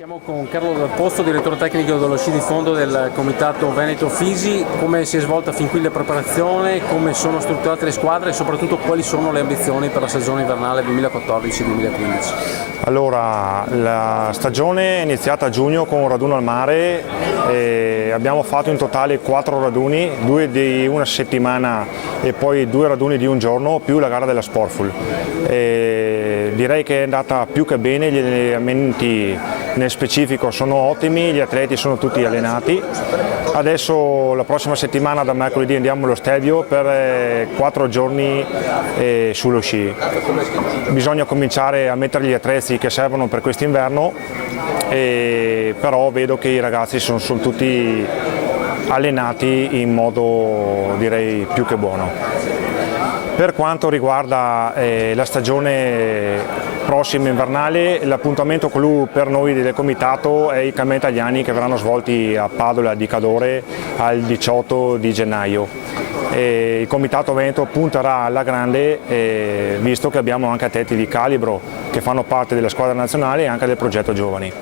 Siamo con Carlo Dal Posto, direttore tecnico dello sci di fondo del Comitato Veneto Fisi. Come si è svolta fin qui la preparazione, come sono strutturate le squadre e soprattutto quali sono le ambizioni per la stagione invernale 2014-2015? Allora, la stagione è iniziata a giugno con un raduno al mare e abbiamo fatto in totale 4 raduni, 2 di una settimana e poi 2 raduni di un giorno più la gara della Sportful. Direi che è andata più che bene, gli allenamenti nel specifico sono ottimi, gli atleti sono tutti allenati. Adesso la prossima settimana da mercoledì andiamo allo stadio per 4 giorni sullo sci. Bisogna cominciare a mettere gli attrezzi che servono per quest'inverno, però vedo che i ragazzi sono tutti allenati in modo direi più che buono. Per quanto riguarda la stagione prossima invernale, l'appuntamento clou per noi del comitato è i campionati italiani che verranno svolti a Padova di Cadore al 18 di gennaio. Il comitato Veneto punterà alla grande, visto che abbiamo anche atleti di calibro che fanno parte della squadra nazionale e anche del progetto giovani.